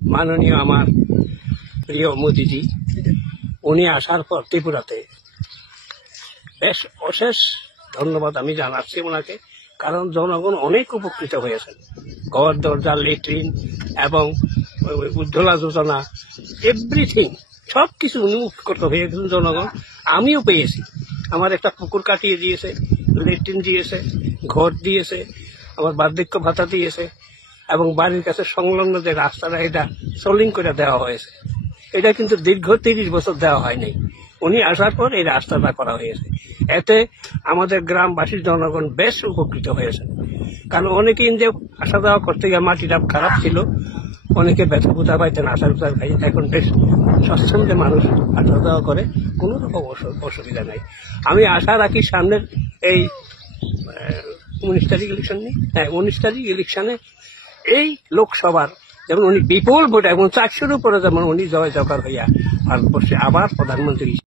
মাননীয় আমার প্রিয় মোদিজি, উনি আসার পর ত্রিপুরাতে বেশ অশেষ ধন্যবাদ আমি জানাচ্ছি ওনাকে। কারণ জনগণ অনেক উপকৃত হয়েছেন। ঘর দরজা, লেট্রিন এবং উজ্জ্বলা যোজনা, এভরিথিং সবকিছু উন্মুক্ত হয়েছেন জনগণ। আমিও পেয়েছি। আমার একটা পুকুর কাটিয়ে দিয়েছে, লেট্রিন দিয়েছে, ঘর দিয়েছে, আমার বার্ধক্য ভাতা দিয়েছে এবং বাড়ির কাছে সংলগ্ন যে রাস্তাটা এটা সোলিং করে দেওয়া হয়েছে। এটা কিন্তু দীর্ঘ 30 বছর দেওয়া হয়নি। উনি আসার পর এই রাস্তাটা করা হয়েছে। এতে আমাদের গ্রামবাসীর জনগণ বেশ উপকৃত হয়েছে। কারণ অনেকে ইন্দে আসা যাওয়া করতে গিয়ে মাটিটা খারাপ ছিল, অনেকে ব্যথা বুথা পাইতেন, আসার উঠার ভাই। এখন বেশ স্বচ্ছন্দে মানুষ আসা যাওয়া করে, কোনো রকম অসুবিধা নাই। আমি আশা রাখি সামনের এই 19 তারিখ ইলেকশন নেই, 19 তারিখ ইলেকশনে এই লোকসভার যেমন উনি বিপুল ভোট এবং 400-র উপরে যেমন উনি জয় জয়কার হইয়া ভারতবর্ষে আবার প্রধানমন্ত্রী